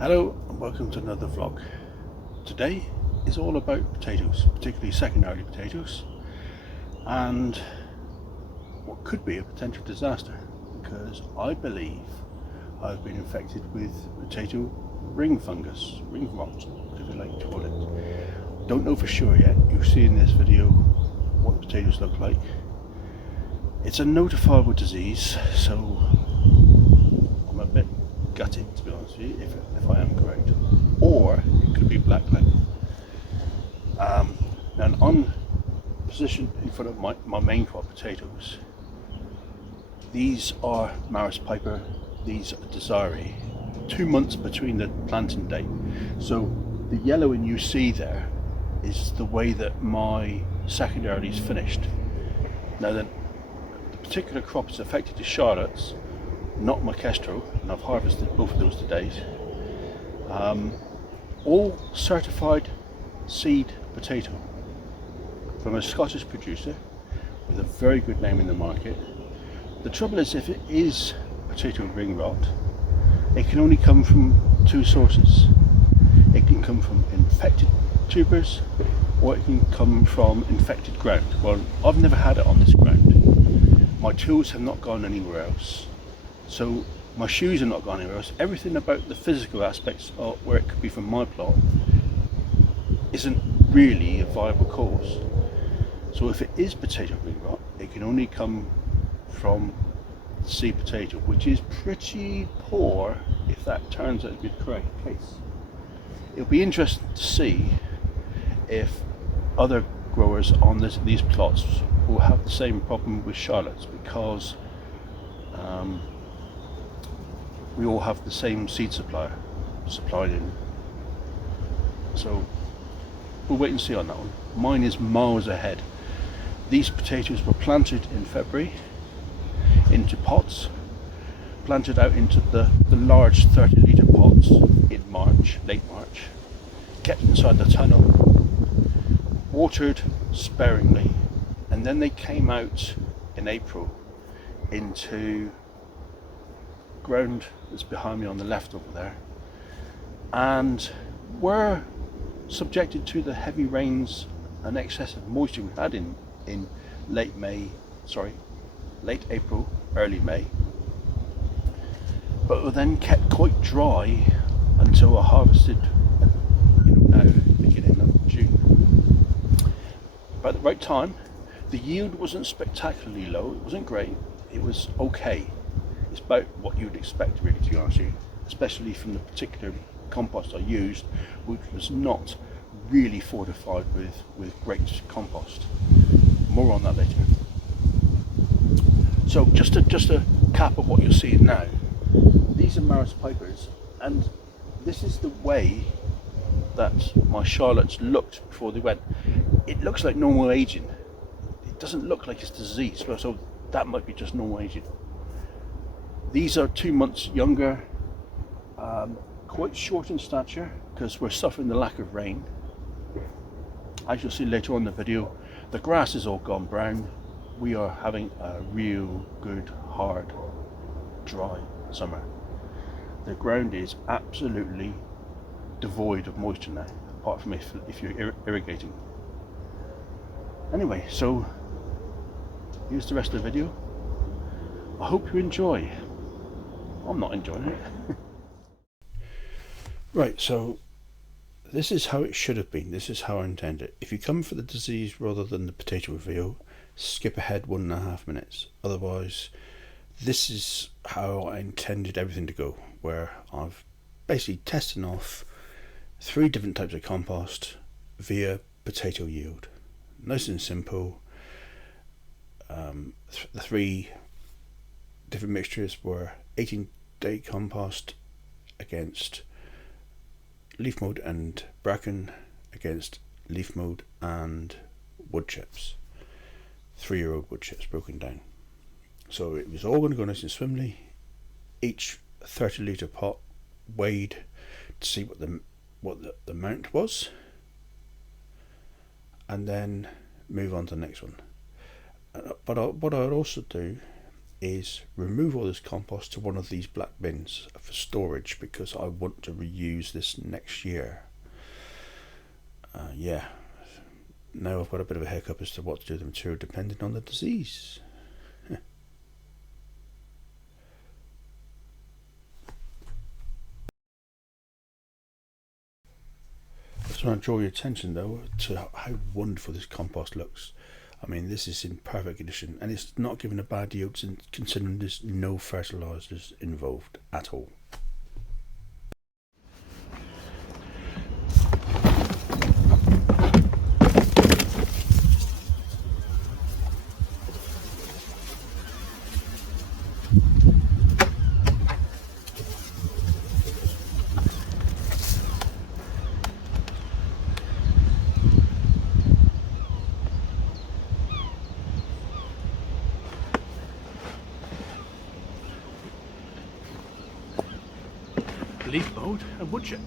Hello and welcome to another vlog. Today is all about potatoes, particularly second early potatoes, and what could be a potential disaster because I believe I've been infected with potato ring fungus, ring rot, whatever you like to call it. Don't know for sure yet. You'll see in this video what potatoes look like. It's a notifiable disease, so I'm a bit gutted, to be honest with you, if I am correct. Or it could be blackleg. And on position in front of my main crop potatoes, these are Maris Piper, these are Desiree. 2 months between the planting date. So the yellowing you see there is the way that my second earlies finished. Now then, the particular crop is affected is Charlotte's, not my Kestrel, and I've harvested both of those today. All certified seed potato from a Scottish producer with a very good name in the market. The trouble is, if it is potato ring rot, it can only come from two sources. It can come from infected tubers, or it can come from infected ground. Well, I've never had it on this ground. My tools have not gone anywhere else. So my shoes are not gone anywhere else. Everything about the physical aspects of where it could be from my plot isn't really a viable cause. So if it is potato ring rot, it can only come from seed potato, which is pretty poor if that turns out to be the correct case. It'll be interesting to see if other growers on these plots will have the same problem with Charlotte's, because we all have the same seed supplier supplied in. So we'll wait and see on that one. Mine is miles ahead. These potatoes were planted in February into pots, planted out into the large 30-litre pots in March, late March, kept inside the tunnel, watered sparingly, and then they came out in April into ground that's behind me on the left over there, and were subjected to the heavy rains and excessive moisture we had in late April, early May, but were then kept quite dry until I harvested, now beginning of June. But at the right time. The yield wasn't spectacularly low, it wasn't great, it was okay. It's about what you'd expect, really, to be honest with you, especially from the particular compost I used, which was not really fortified with great compost. More on that later. So just a cap of what you're seeing now. These are Maris Pipers, and this is the way that my Charlottes looked before they went. It looks like normal aging. It doesn't look like it's disease, so that might be just normal aging. These are 2 months younger, quite short in stature because we're suffering the lack of rain. As you'll see later on in the video, the grass is all gone brown. We are having a real good, hard, dry summer. The ground is absolutely devoid of moisture now, apart from if you're irrigating. Anyway, so here's the rest of the video. I hope you enjoy. I'm not enjoying it. Right, so this is how it should have been. This is how I intended it. If you come for the disease rather than the potato reveal, skip ahead 1.5 minutes. Otherwise, this is how I intended everything to go, where I've basically tested off 3 different types of compost via potato yield. Nice and simple. The 3 different mixtures were 18-day compost against leaf mold and bracken, against leaf mold and wood chips. 3-year-old wood chips broken down. So it was all going to go nice and swimmingly. Each 30-litre pot weighed to see what the amount was, and then move on to the next one. But what I would also do is remove all this compost to one of these black bins for storage, because I want to reuse this next year. Yeah, now I've got a bit of a hiccup as to what to do with the material depending on the disease. I just want to draw your attention though to how wonderful this compost looks. I mean, this is in perfect condition, and it's not giving a bad yield considering there's no fertilisers involved at all. Leaf mould and wood chip.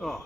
Oh.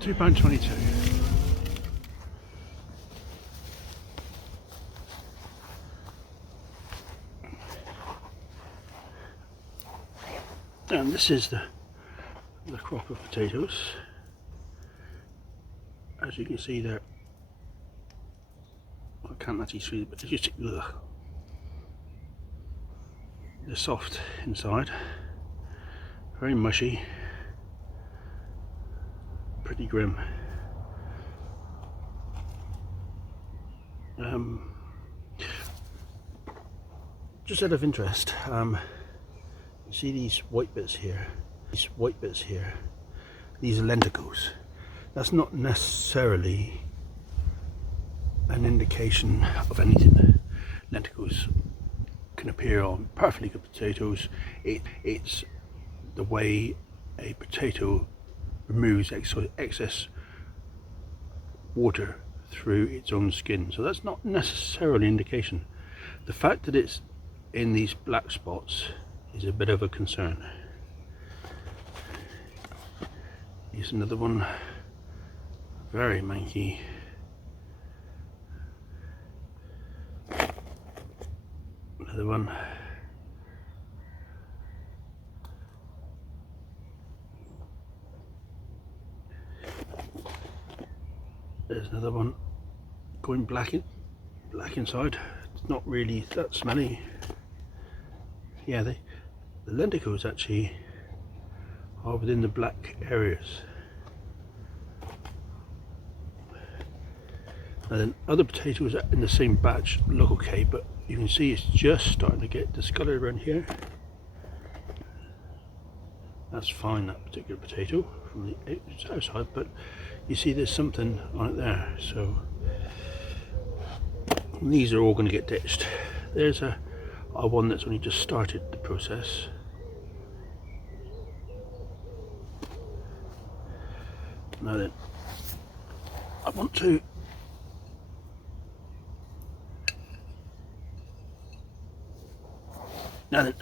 £2.22. And this is the crop of potatoes. As you can see there, I can't actually see it, but as you see, they're soft inside, very mushy, pretty grim. Just out of interest, you see these white bits here? These are lenticels. That's not necessarily an indication of anything. Lenticels can appear on perfectly good potatoes. It's the way a potato removes excess water through its own skin. So that's not necessarily an indication. The fact that it's in these black spots is a bit of a concern. Here's another one, very manky. Another one. There's another one going black inside. It's not really that smelly. Yeah, the lenticels actually are within the black areas. And then other potatoes in the same batch look okay, but you can see it's just starting to get discoloured around here. That's fine, that particular potato from the outside, but you see there's something on it there, so these are all going to get ditched. There's a one that's only just started the process. Now then, I want to I'm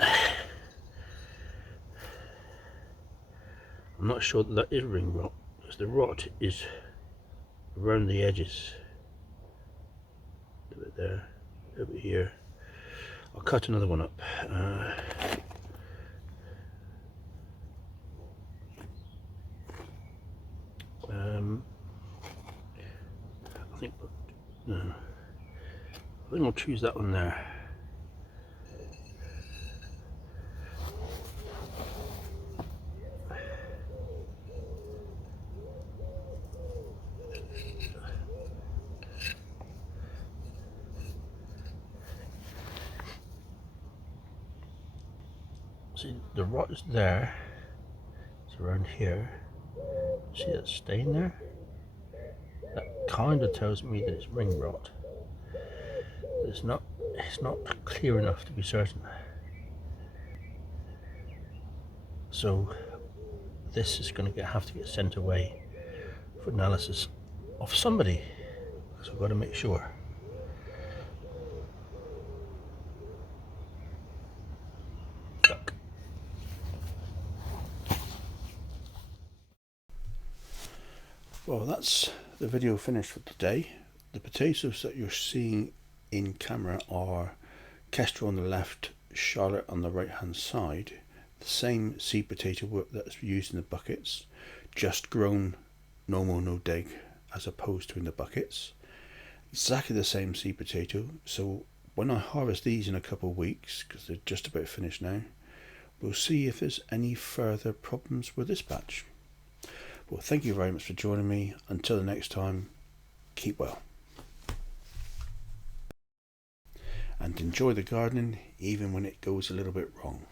not sure that is ring rot, because the rot is around the edges. A bit there, a bit here. I'll cut another one up. I think I'll choose that one there. See, the rot is there. It's around here. See that stain there? That kind of tells me that it's ring rot. It's not clear enough to be certain. So this is going to have to get sent away for analysis of somebody, because I've got to make sure. Well, that's the video finished for today. The potatoes that you're seeing in camera are Kestrel on the left, Charlotte on the right hand side. The same seed potato that's used in the buckets, just grown normal no dig as opposed to in the buckets. Exactly the same seed potato. So when I harvest these in a couple of weeks, because they're just about finished now, we'll see if there's any further problems with this batch. Well, thank you very much for joining me. Until the next time, keep well. And enjoy the gardening even when it goes a little bit wrong.